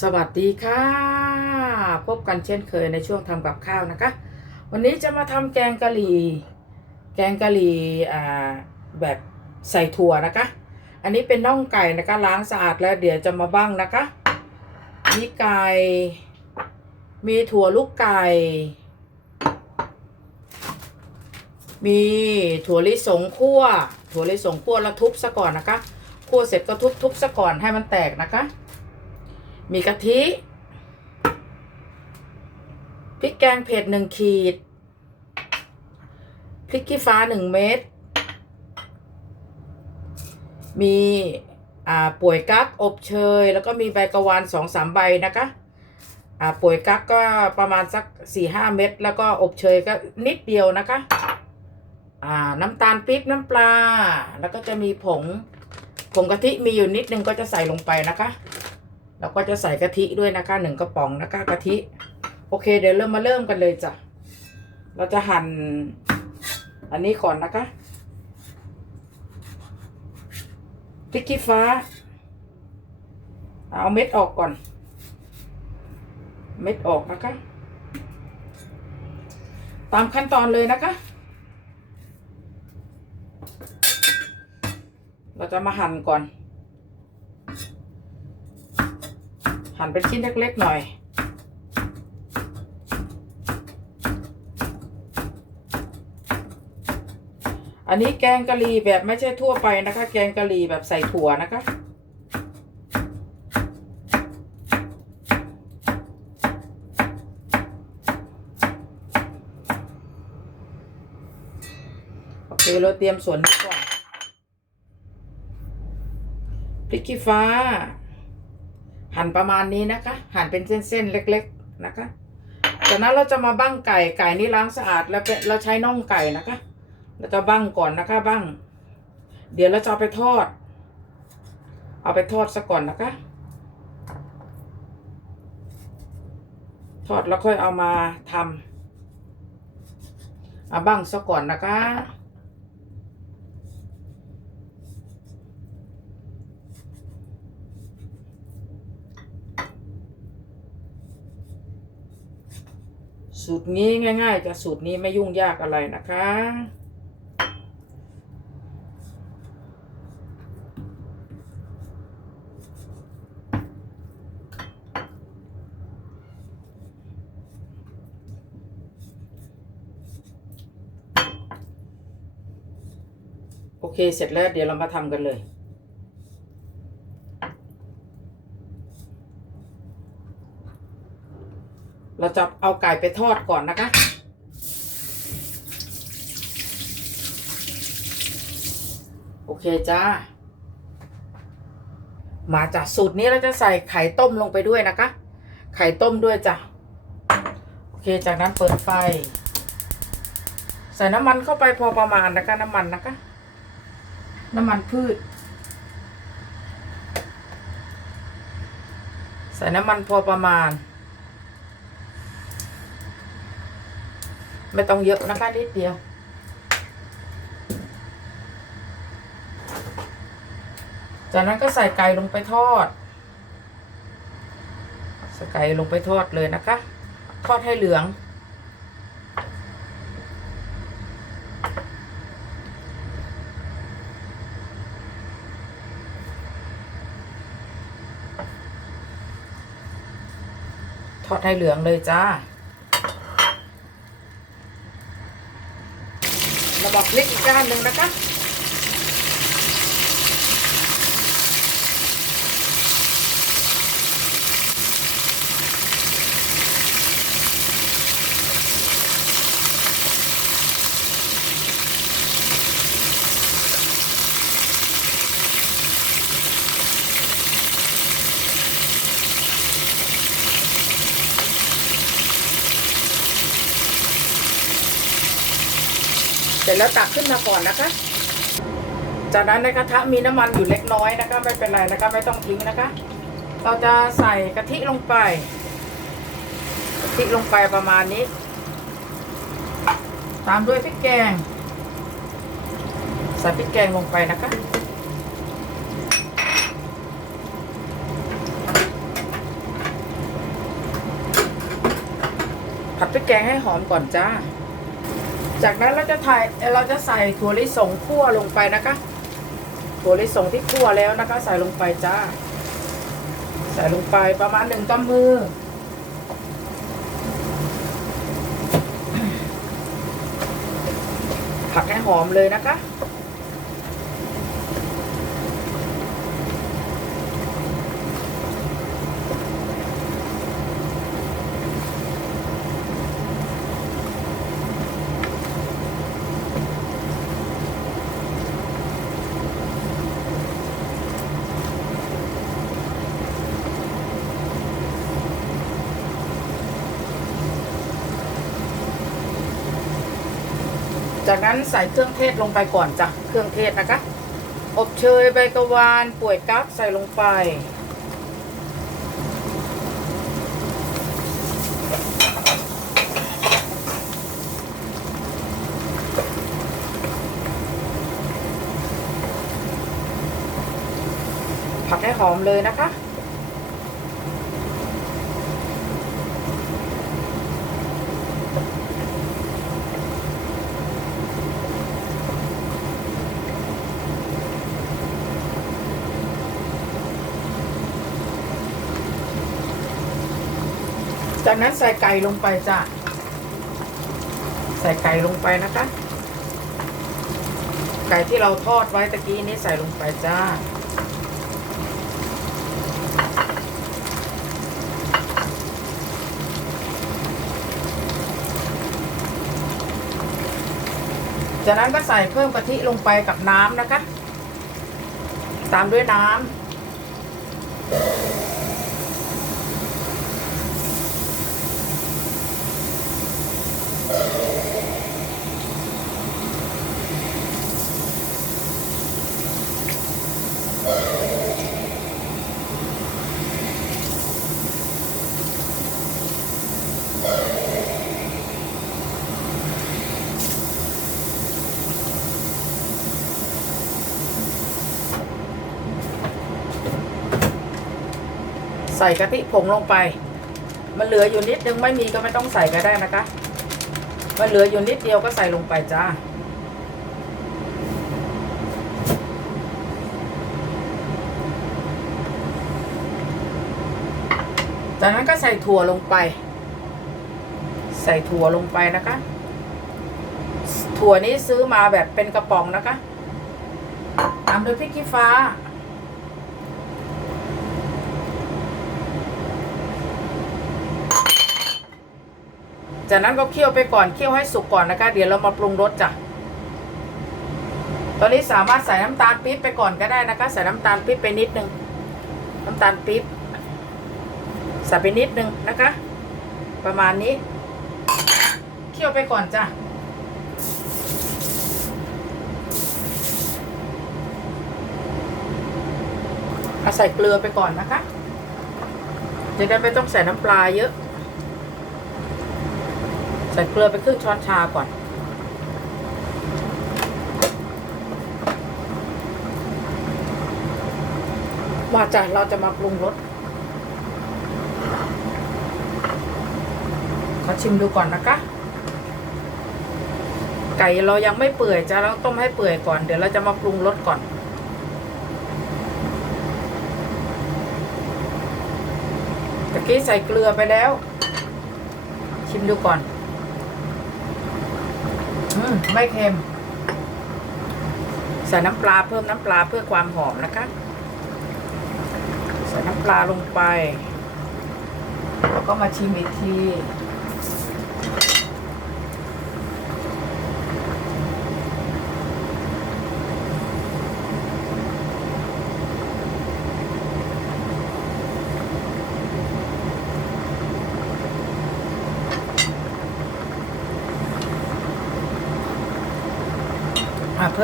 สวัสดีค่ะ พบกันเช่นเคยในช่วงทำกับข้าวนะคะ วันนี้จะมาทำแกงกะหรี่ แกงกะหรี่แบบใส่ถั่วนะคะ อันนี้เป็นน่องไก่นะคะล้างสะอาดแล้วเดี๋ยวจะมาบ้างนะคะ มีไก่ มีถั่วลูกไก่ มีถั่วลิสงคั่ว ถั่วลิสงคั่วแล้วทุบซะก่อนนะคะ คั่วเสร็จก็ทุบทุบซะก่อนให้มันแตกนะคะ มีกะทิ พริกแกงเผ็ดหนึ่งขีด พริกขี้ฟ้าหนึ่งเม็ด มีอ่าป่วยกั๊กอบเชย แล้วก็มีใบกระวานสองสามใบนะคะอ่าป่วยกั๊กก็ประมาณสักสี่ห้าเม็ด แล้วก็อบเชยก็นิดเดียวนะคะอ่าน้ำตาลปี๊บน้ำปลา แล้วก็จะมีผงผงกะทิมีอยู่นิดนึงก็จะใส่ลงไปนะคะ แล้วก็จะใส่กะทิด้วยนะคะหนึ่งกระป๋องนะคะกะทิ โอเค เดี๋ยวเริ่มมาเริ่มกันเลยจ้ะ เราจะหั่นอันนี้ก่อนนะคะพริกขี้ฟ้า เอาเม็ดออกก่อน เม็ดออกนะคะ ตามขั้นตอนเลยนะคะ เราจะมาหั่นก่อน หั่นเป็นชิ้นเล็กๆหน่อย อันนี้แกงกะหรี่แบบไม่ใช่ทั่วไปนะคะ แกงกะหรี่แบบใส่ถั่วนะคะโอเคเราเตรียมส่วนนี้ก่อนพริกขี้ฟ้า หั่นประมาณนี้นะคะ หั่นเป็นเส้นๆเล็ก ๆนะคะจากนั้นเราจะมาบั้งไก่ไก่นี่ล้างสะอาดแล้วเป็นเราใช้น่องไก่นะคะเราจะบั้งก่อนนะคะบั้งเดี๋ยวเราจะเอาไปทอด เอาไปทอดซะก่อนนะคะ ทอดแล้วค่อยเอามาทำเอาบั้งซะก่อนนะคะ สูตรนี้ง่าย ๆ จะสูตรนี้ไม่ยุ่งยากอะไรนะคะ โอเคเสร็จแล้วเดี๋ยวเรามาทำกันเลย เอาไก่ไปทอดก่อนนะคะ โอเคจ้า มาจากสูตรนี้เราจะใส่ไข่ต้มลงไปด้วยนะคะ ไข่ต้มด้วยจ้ะ โอเค จากนั้นเปิดไฟ ใส่น้ำมันเข้าไปพอประมาณนะคะ น้ำมันนะคะ น้ำมันพืชใส่น้ำมันพอประมาณ ไม่ต้องเยอะนะคะนิดเดียวจากนั้นก็ใส่ไก่ลงไปทอด ใส่ไก่ลงไปทอดเลยนะคะ ทอดให้เหลือง ทอดให้เหลืองเลยจ้า เรา บอกเล็กอีกด้านหนึ่งนะคะ เสร็จแล้วตักขึ้นมาก่อนนะคะ จากนั้นในกระทะมีน้ำมันอยู่เล็กน้อยนะคะ ไม่เป็นไรนะคะไม่ต้องทิ้งนะคะ เราจะใส่กะทิลงไปกะทิลงไปประมาณนี้ ตามด้วยพริกแกงใส่พริกแกงลงไปนะคะผัดพริกแกงให้หอมก่อนจ้า จากนั้นเราจะถ่ายเราจะใส่ถั่วลิสงคั่วลงไปนะคะ ถั่วลิสงที่คั่วแล้วนะคะ ใส่ลงไปจ้า ใส่ลงไปประมาณหนึ่งกำมือ ผักให้หอมเลยนะคะ นั้นใส่เครื่องเทศลงไปก่อนจ้ะ เครื่องเทศนะคะ อบเชยใบกะวานป่วยกั๊กใส่ลงไป ผัดให้หอมเลยนะคะ จากนั้นใส่ไก่ลงไปจ้ะ ใส่ไก่ลงไปนะคะ ไก่ที่เราทอดไว้ตะกี้นี้ใส่ลงไปจ้า จากนั้นก็ใส่เพิ่มกะทิลงไปกับน้ำนะคะ ตามด้วยน้ำ ใส่กะทิผงลงไป มันเหลืออยู่นิดนึงไม่มีก็ไม่ต้องใส่ก็ได้นะคะ มันเหลืออยู่นิดเดียวก็ใส่ลงไปจ้าจากนั้นก็ใส่ถั่วลงไป ใส่ถั่วลงไปนะคะ ถั่วนี้ซื้อมาแบบเป็นกระป๋องนะคะตามด้วยพริกขี้ฟ้า จากนั้นก็เคี่ยวไปก่อนเคี่ยวให้สุกก่อนนะคะ เดี๋ยวเรามาปรุงรสจ้ะตอนนี้สามารถใส่น้ำตาลปี๊บไปก่อนก็ได้นะคะ ใส่น้ำตาลปี๊บไปนิดนึงน้ำตาลปี๊บใส่ไปนิดนึงนะคะ ประมาณนี้เคี่ยวไปก่อนจ้ะเอาใส่เกลือไปก่อนนะคะจะได้ไม่ต้องใส่น้ำปลาเยอะ ใส่เกลือไปครึ่งช้อนชาก่อน ว่าจะเราจะมาปรุงรสขอชิมดูก่อนนะคะ ไก่เรายังไม่เปื่อยจะเราต้มให้เปื่อยก่อน เดี๋ยวเราจะมาปรุงรสก่อนตะกี้ใส่เกลือไปแล้ว ชิมดูก่อน อืมไม่เค็มใส่น้ำปลาเพิ่มน้ำปลาเพื่อความหอมนะคะ ใส่น้ำปลาลงไป แล้วก็มาชิมอีกที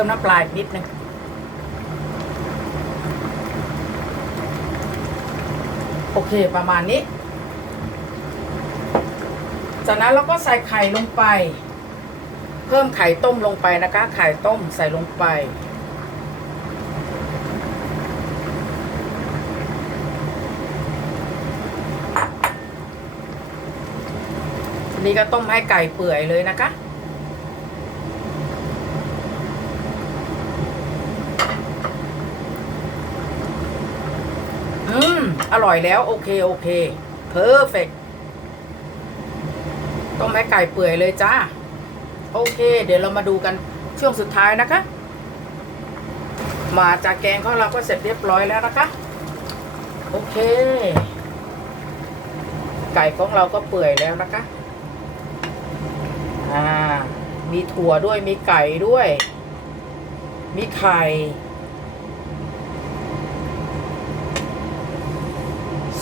พิ่มน้ำปลาอีกนิดนึงโอเคประมาณนี้ จากนั้นเราก็ใส่ไข่ลงไป เพิ่มไข่ต้มลงไปนะคะ ไข่ต้มใส่ลงไปจอันนี้ก็ต้มให้ไก่เปื่อยเลยนะคะ อร่อยแล้วโอเคโอเคเพอร์เฟกต้มให้ไก่เปื่อยเลยจ้า โอเค เดี๋ยวเรามาดูกันช่วงสุดท้ายนะคะ มาจากแกงของเราก็เสร็จเรียบร้อยแล้วนะคะ โอเค ไก่ของเราก็เปื่อยแล้วนะคะอ่ามีถั่วด้วยมีไก่ด้วย มีไข่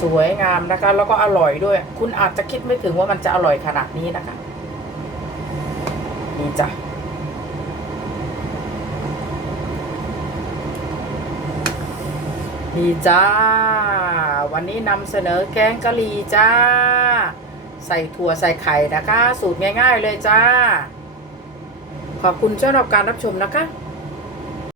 สวยงามนะคะ แล้วก็อร่อยด้วย คุณอาจจะคิดไม่ถึงว่ามันจะอร่อยขนาดนี้นะคะ นี่จ้ะนี่จ้า วันนี้นำเสนอแกงกะหรี่จ้า ใส่ถั่วใส่ไข่นะคะ สูตรง่ายๆเลยจ้า ขอบคุณเจ้ารับการรับชมนะคะ